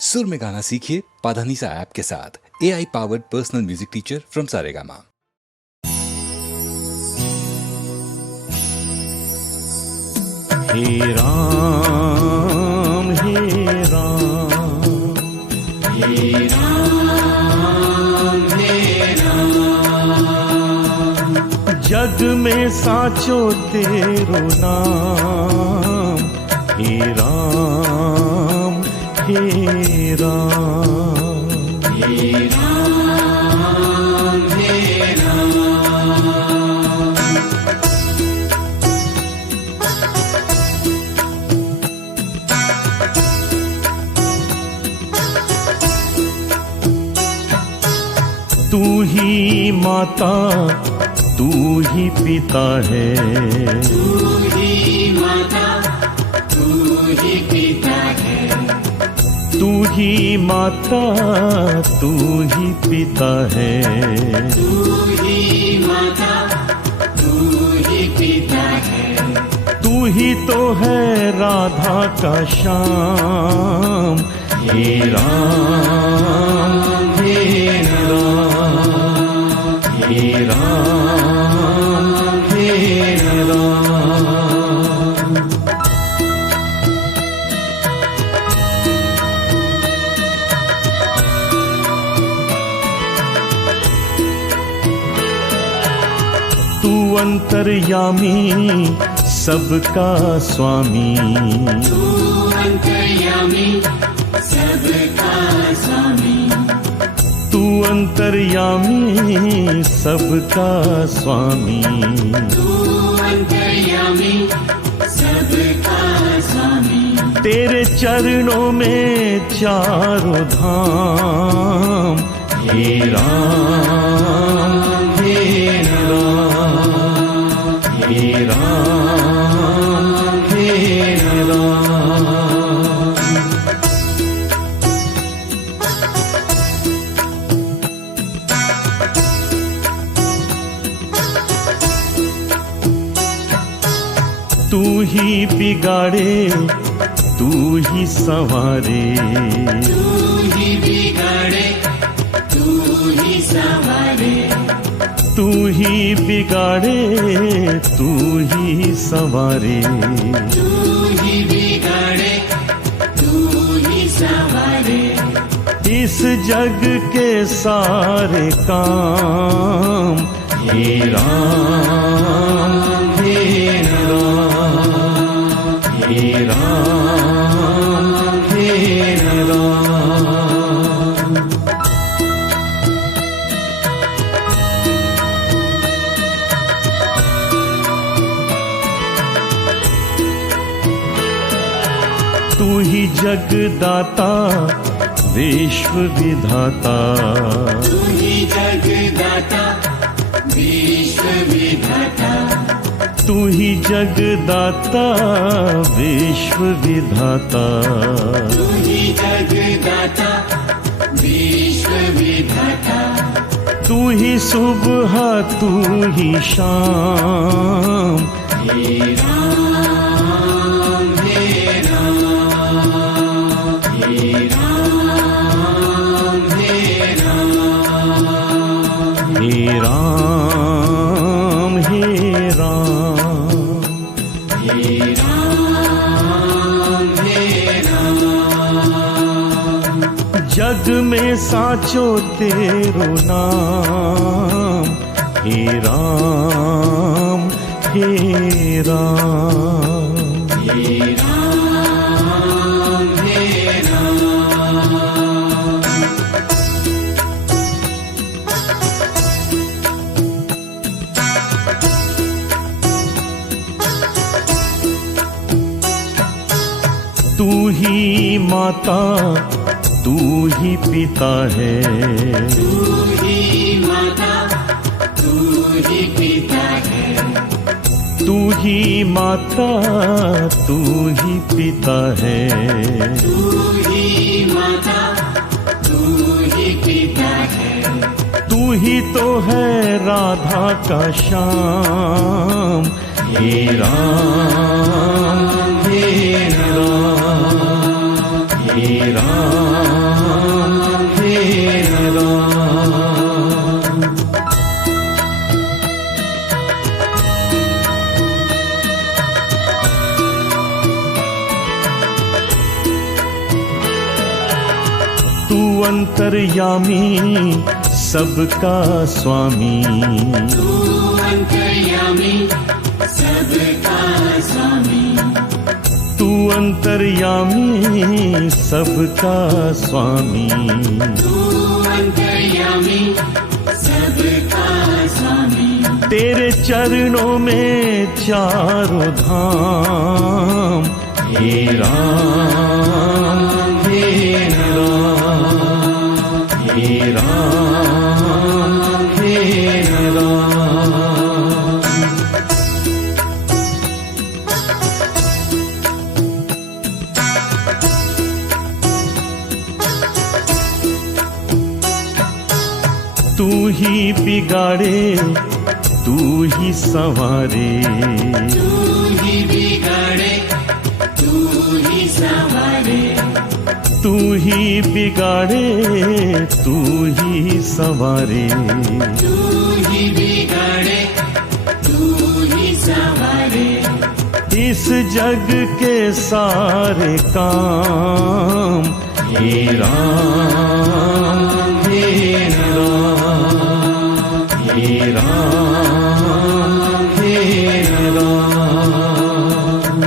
सुर में गाना सीखिए पाधानीसा ऐप के साथ। AI powered personal music teacher from Saregama. हे राम हे राम हे राम हे राम, जग में साचो तेरो नाम। हे राम हे राम हे राम हे राम। तू ही माता तू ही पिता है, तू ही माता तू ही पिता है, तू ही माता तू ही पिता है, तू ही माता तू ही पिता है। तू ही तो है राधा का श्याम। हे राम हे राम हे राम हे राम। तू अंतर्यामी सबका स्वामी, तू अंतर्यामी सबका स्वामी, तू अंतर्यामी सबका स्वामी, तू अंतर्यामी सबका स्वामी। तेरे चरणों में चारों धाम। हे राम हे राम हे राम हे राम। तू ही बिगाड़े तू ही संवारे, तू ही बिगाड़े तू ही संवारे, तू ही बिगाड़े तू ही संवारे। तू ही बिगाड़े तू ही संवारे। इस जग के सारे काम। हे राम हे राम हे राम हे राम। तू ही जगदाता विश्व विधाता, तू ही जगदाता विश्व विधाता, तू ही जगदाता विश्व विधाता। तू ही जगदाता विश्व विधाता। तू ही सुबह तू ही शाम। हे राम हे राम हे राम हे राम हे राम हे राम हे राम हे राम। जग में साचो तेरो नाम। हे राम हे राम हे राम हे राम। तू ही माता तू ही पिता है, तू ही माता तू ही पिता है, तू ही माता तू ही पिता है। तू ही माता तू ही पिता है। तू ही तो है राधा का श्याम। हे राम हे राम हे राम हे राम। तू अंतर्यामी सबका स्वामी, तू अंतर्यामी सबका स्वामी, तू अंतर्यामी सबका स्वामी, तू अंतर्यामी सबका स्वामी। तेरे चरणों में चारों धाम, हे राम हे राम, हे राम हे राम। तू ही बिगाड़े तू ही संवारे, तू ही बिगाड़े तू ही संवारे, तू ही बिगाड़े तू ही संवारे। तू ही बिगाड़े तू ही संवारे। इस जग के सारे काम, हे राम हे राम, हे राम हे राम।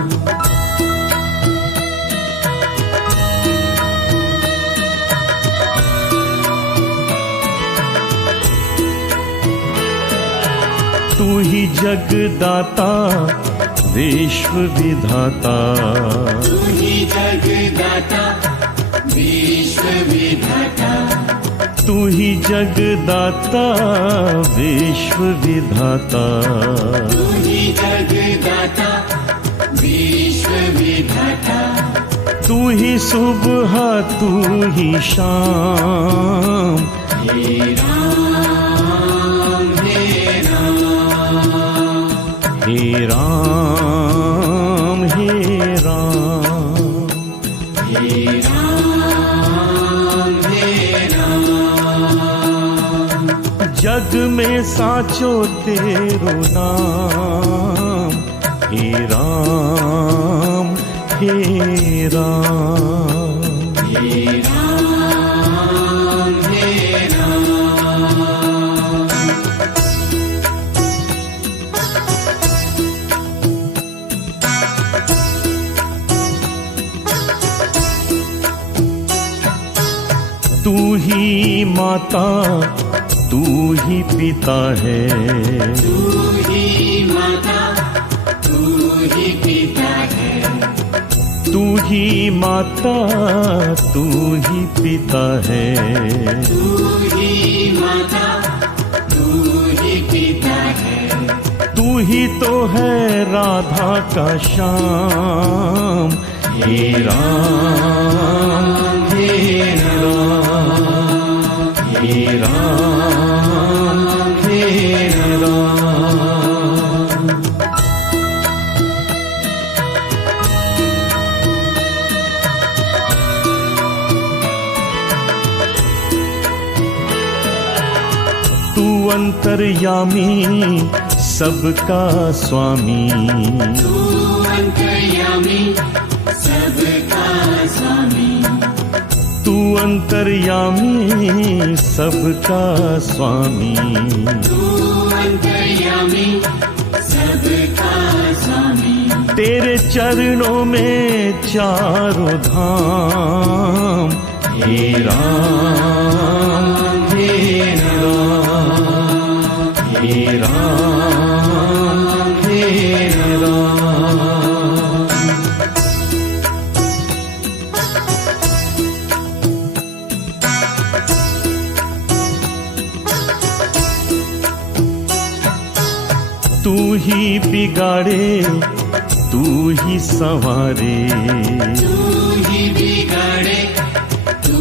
तू ही जगदाता विश्व विधाता, तू ही जगदाता विश्व विधाता, तू ही जगदाता विश्व विधाता। तू ही जगदाता विश्व विधाता। तू ही सुबह तू ही शाम, हे राम हे राम, हे राम हे राम। हे राम हे राम। जग में साचो तेरो नाम, हे राम हे राम। हे राम हे राम। तू ही माता तू ही पिता है, तू ही माता तू ही पिता है, तू ही माता तू ही पिता है। तू ही माता तू ही पिता है। तू ही तो है राधा का श्याम, हे राम हे राम, हे राम हे राम। तू अंतर्यामी सबका स्वामी, तू अंतर्यामी सबका स्वामी, तू अंतर्यामी सबका स्वामी। तू अंतर्यामी सबका स्वामी। तेरे चरणों में चारों धाम, हे राम हे राम, हे राम हे राम। तू ही बिगाड़े तू ही संवारे, तू ही बिगाड़े तू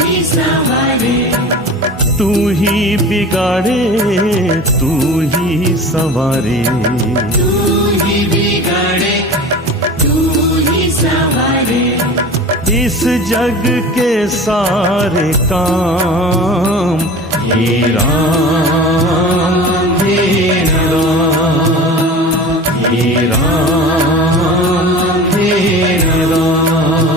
ही संवारे, तू ही बिगाड़े तू ही संवारे। तू ही बिगाड़े तू ही संवारे। इस जग के सारे काम हे राम हे राम हे राम हे राम।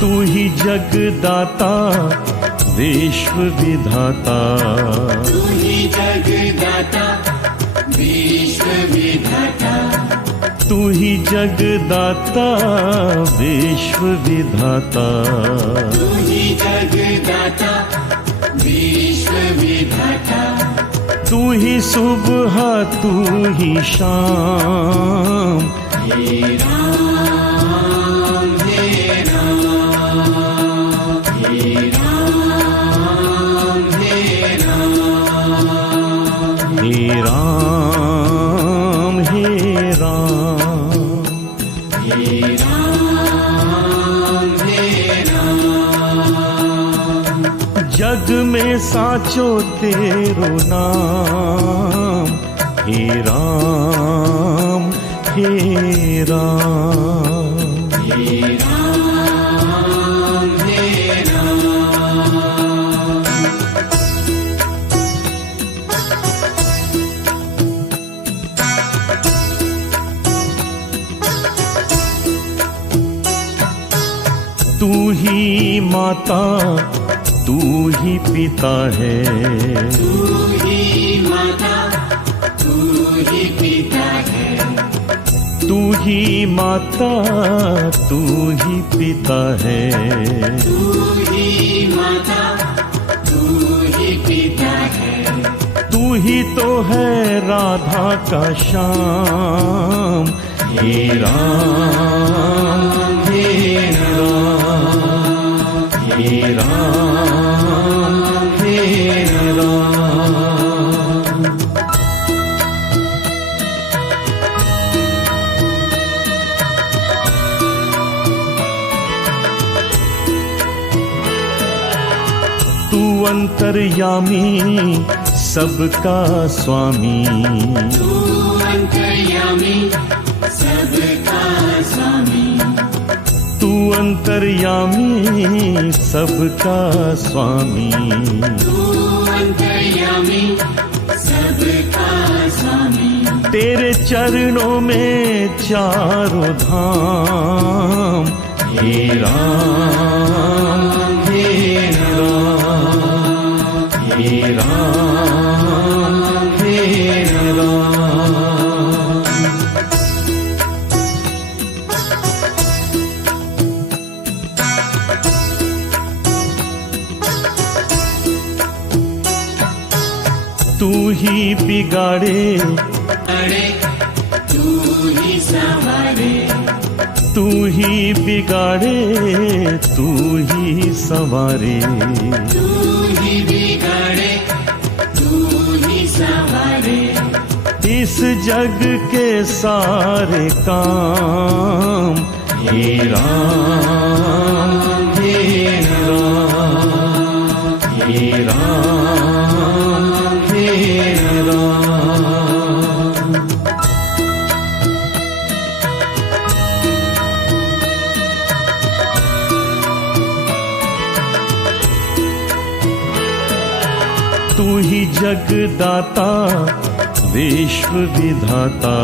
तू ही जगदाता विश्व विधाता, तू ही जगदाता विश्व विधाता, तू ही जगदाता विश्व विधाता, तू ही जगदाता विश्व विधाता, तू ही सुबह तू ही शाम हे राम हे राम हे राम हे राम हे राम हे राम हे राम हे राम। जग में साचो तेरो नाम हे राम हे राम हे राम हे राम। तू ही माता तू ही पिता है, तू ही माता तू ही पिता है, तू ही माता तू ही पिता है, तू ही माता तू ही पिता है, तू ही तो है राधा का श्याम हे राम हे राम हे राम हे राम। तू अंतर्यामी सबका स्वामी, तू अंतर्यामी सबका स्वामी, तू अंतर्यामी सबका स्वामी, तू अंतर्यामी सबका स्वामी। तेरे चरणों में चारों धाम हे राम हे राम हे राम हे राम। तू ही बिगाड़े अरे तू ही सवारे, तू ही बिगाड़े तू ही संवारे, तू ही बिगाड़े तू ही सवारे, इस जग के सारे काम हे राम हे राम हे राम हे राम। तू ही जगदाता विश्व विधाता,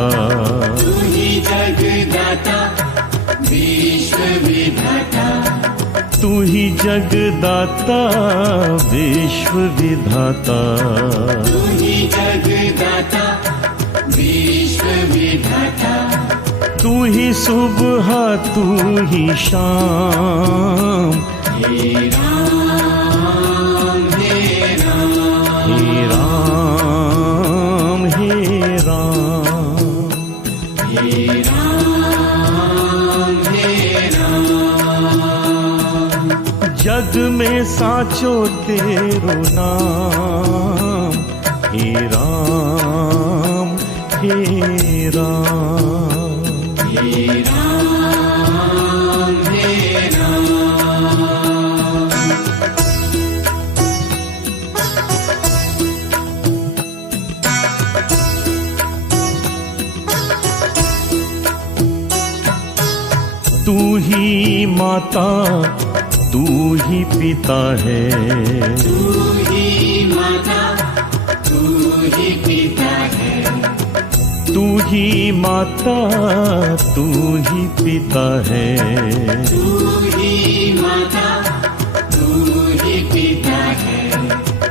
तू ही जगदाता विश्व विधाता, तू ही जगदाता विश्व विधाता, तू ही जगदाता विश्व विधाता, तू ही सुबह तू ही शाम हे राम हे राम हे राम हे राम हे राम हे राम। जग में साचो तेरो नाम हे राम हे राम हे राम हे राम। ही माता तू ही पिता है, तू ही माता तू ही पिता है, तू ही माता तू ही पिता है, तू ही माता तू ही पिता है,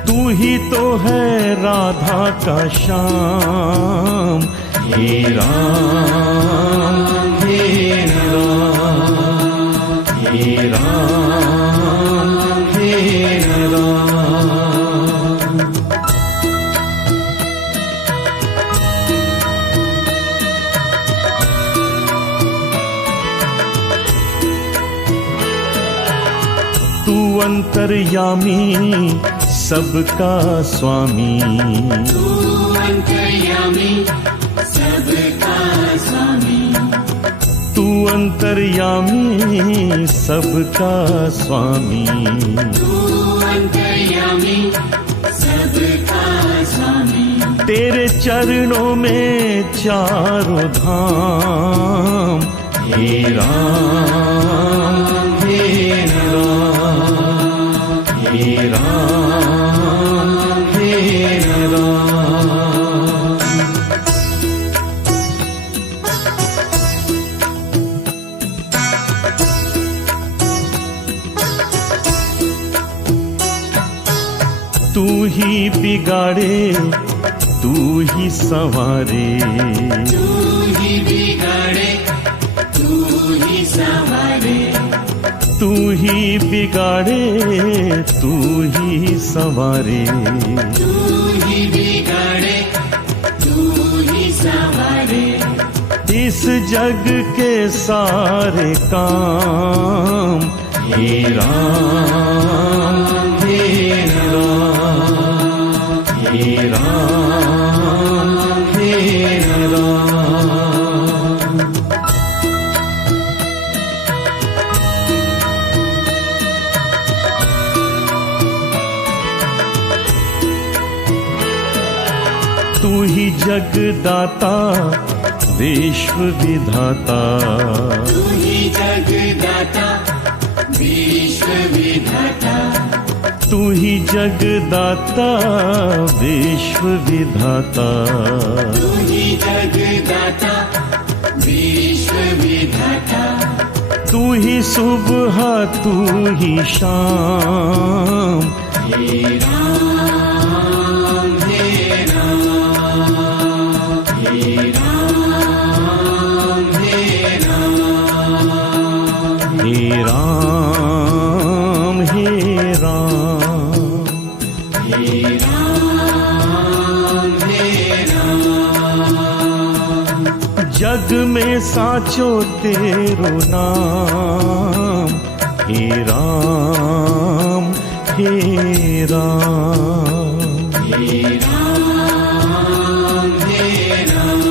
तू ही तो है राधा का श्याम। हे राम हे राम हे राम हे राम। तू अंतर्यामी सबका स्वामी, तू अंतर्यामी सबका स्वामी, तू अंतर्यामी सबका स्वामी, तू अंतर्यामी सबका स्वामी, तेरे चरणों में चारों धाम। हे राम हे राम हे राम हे राम। तू ही बिगाड़े तू ही संवारे, तू ही बिगाड़े तू ही संवारे, तू ही बिगाड़े तू ही संवारे, तू ही बिगाड़े तू ही संवारे, इस जग के सारे काम। हे राम हे राम हे राम हे राम। तू ही जगदाता विश्व विधाता, तू ही जगदाता विश्व विधाता, तू ही जगदाता विश्व विधाता, तू ही जगदाता विश्व विधाता, तू ही सुबह तू ही शाम। हे राम हे राम हे राम हे राम हे राम हे राम। हे राम हे राम। जग में साचो तेरो नाम। हे राम हे राम। हे राम हे राम।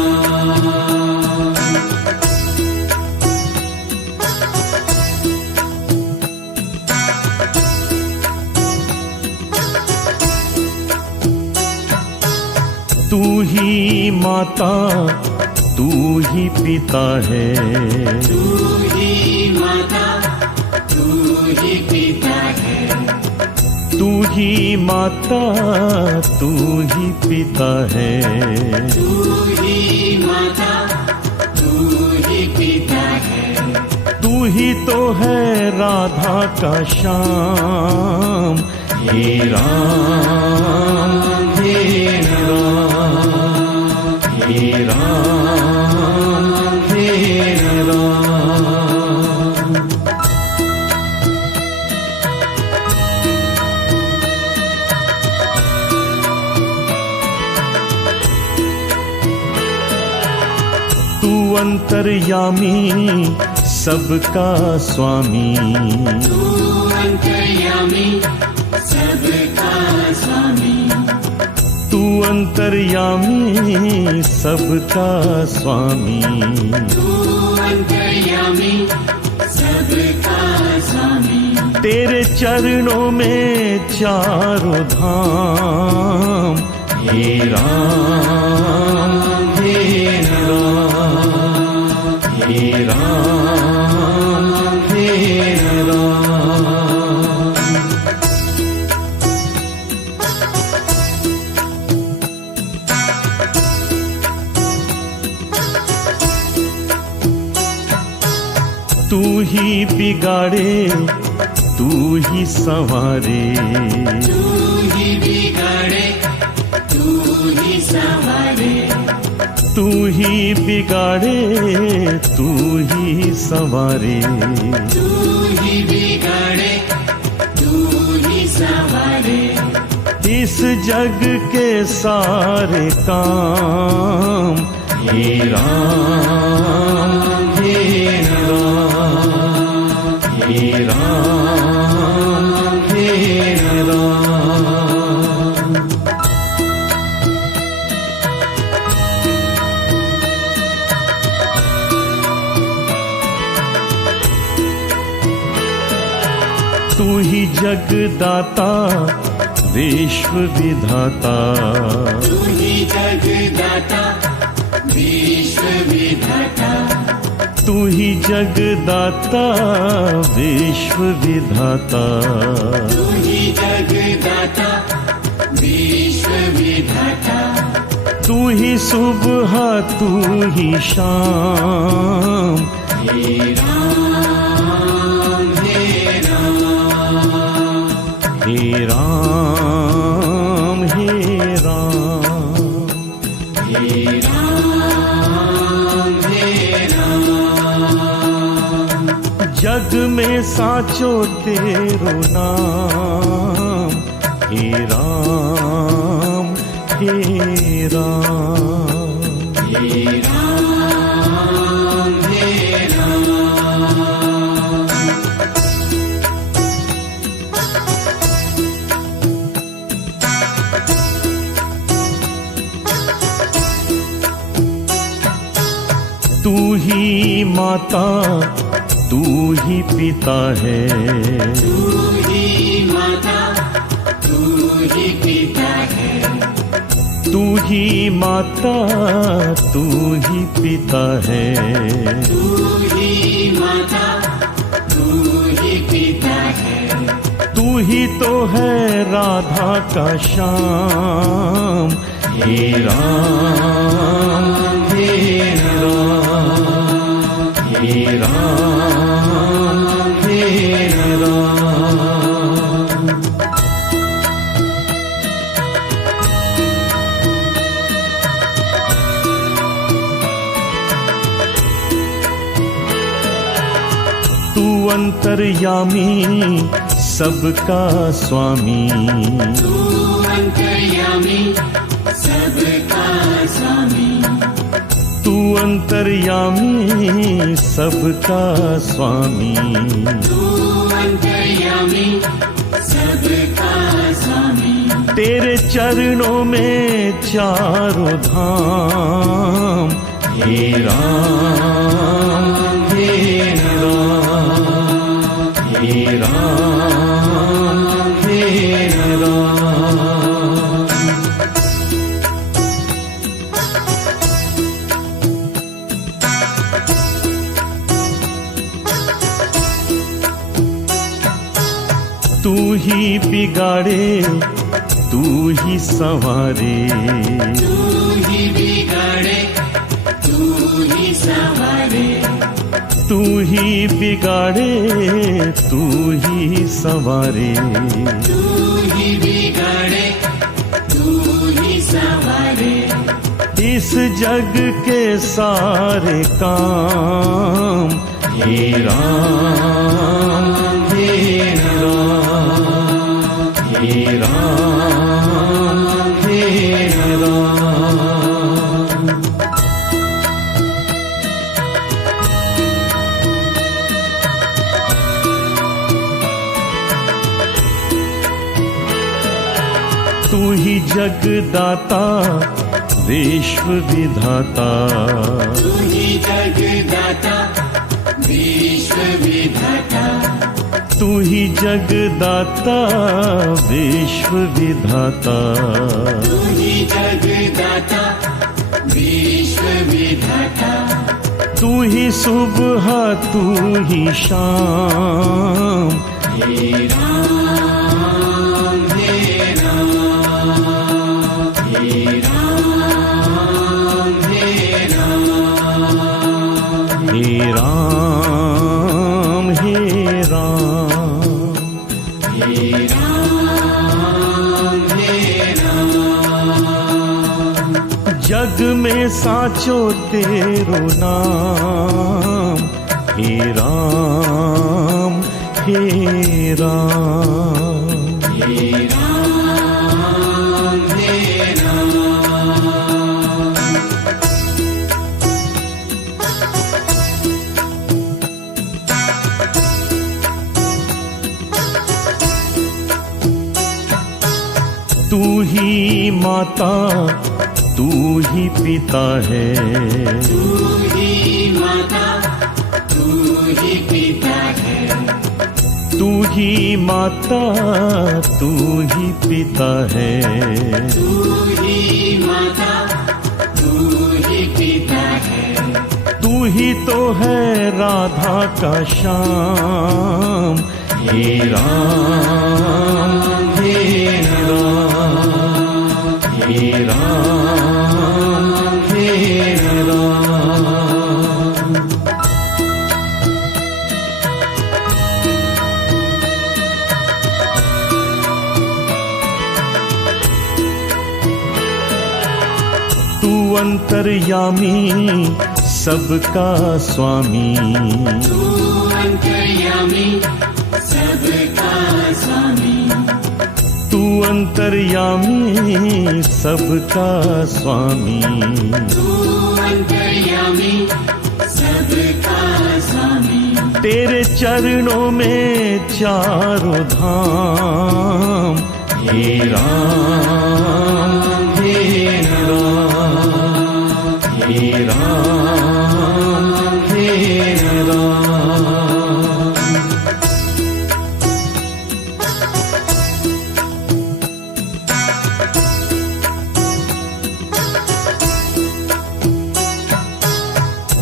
तू ही माता तू ही पिता है, तू ही माता तू ही पिता है, तू ही माता तू ही पिता है, तू ही माता तू ही पिता है, तू ही तो है राधा का श्याम। हे राम हे राम हे राम हे राम। तू अंतर्यामी सबका स्वामी, तू अंतर्यामी सबका स्वामी, तू अंतर्यामी सबका स्वामी, तू अंतर्यामी सबका स्वामी, तेरे चरणों में चारों धाम। हे राम हे राम हे राम तू ही बिगाड़े तू ही संवारे, तू ही बिगाड़े तू ही संवारे, तू ही बिगाड़े तू ही संवारे, तू ही बिगाड़े तू ही संवारे। इस जग के सारे काम हे राम हे राम हे राम हे राम। तू ही जगदाता विश्व विधाता, तू ही जगदाता विश्व विधाता, तू ही जगदाता विश्व विधाता, तू ही जगदाता विश्व विधाता। तू ही सुबह तू ही शाम हे राम हे राम हे राम हे राम हे राम हे राम। जग में साचो तेरो नाम हे राम हे राम हे राम हे राम। तू ही माता तू ही पिता है, तू ही माता तू ही पिता है, तू ही माता तू ही पिता है, तू ही माता तू ही पिता है। तू ही तो है राधा का श्याम हे राम हे राम हे राम हे राम। तू अंतर्यामी सबका स्वामी, तू अंतर्यामी सबका स्वामी, तू अंतर्यामी सबका स्वामी, तू अंतर्यामी सबका स्वामी। तेरे चरणों में चारों धाम हे राम हे राम हे राम हे राम। तू ही बिगाड़े तू ही संवारे, तू ही बिगाड़े तू ही संवारे, तू ही बिगाड़े तू ही संवारे, तू ही बिगाड़े तू ही संवारे। इस जग के सारे काम हे राम हे राम हे राम हे राम। तू ही जगदाता विश्व विधाता, तू ही जगदाता विश्व विधाता, तू ही जगदाता विश्व विधाता, तू ही जगदाता विश्व विधाता। तू ही सुबह तू ही शाम हे राम हे राम हे राम हे राम हे राम जग में साचो तेरो नाम, हे राम हे राम। हे राम हे राम। तू ही माता तू ही पिता है, तू ही माता तू ही पिता है। तू ही माता तू ही पिता है। तू ही माता तू ही पिता है। तू ही तो है राधा का श्याम, हे राम हे राम हे राम हे राम। तू अंतर्यामी सबका स्वामी, तू अंतर्यामी सबका स्वामी। तू अंतर्यामी सबका स्वामी। तू अंतर्यामी सबका स्वामी। तेरे चरणों में चारों धाम, हे राम हे राम हे राम हे राम।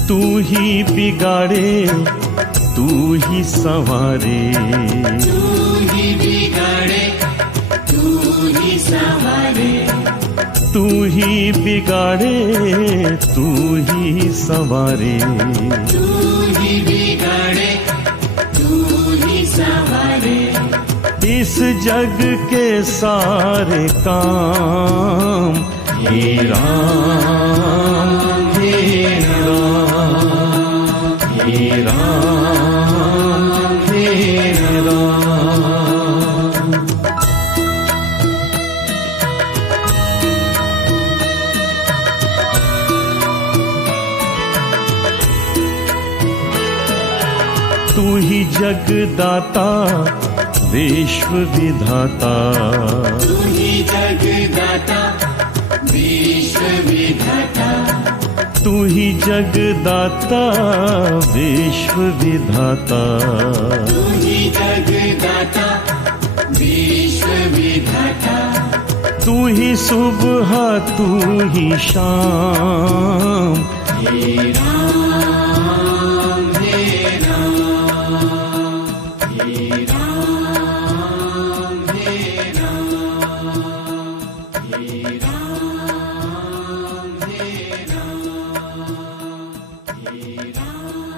तू ही बिगाड़े तू ही संवारे, तू ही बिगाड़े तू ही संवारे। तू ही बिगाड़े तू ही संवारे। तू ही बिगाड़े तू ही संवारे। इस जग के सारे काम, हे राम हे राम हे राम हे राम। तू ही जगदाता विश्व विधाता, तू ही जगदाता विश्व विधाता। तू ही जगदाता विश्व विधाता। तू ही जगदाता विश्व विधाता। तू ही सुबह तू ही शाम, हे राम हे राम हे राम हे राम हे राम हे राम हे राम।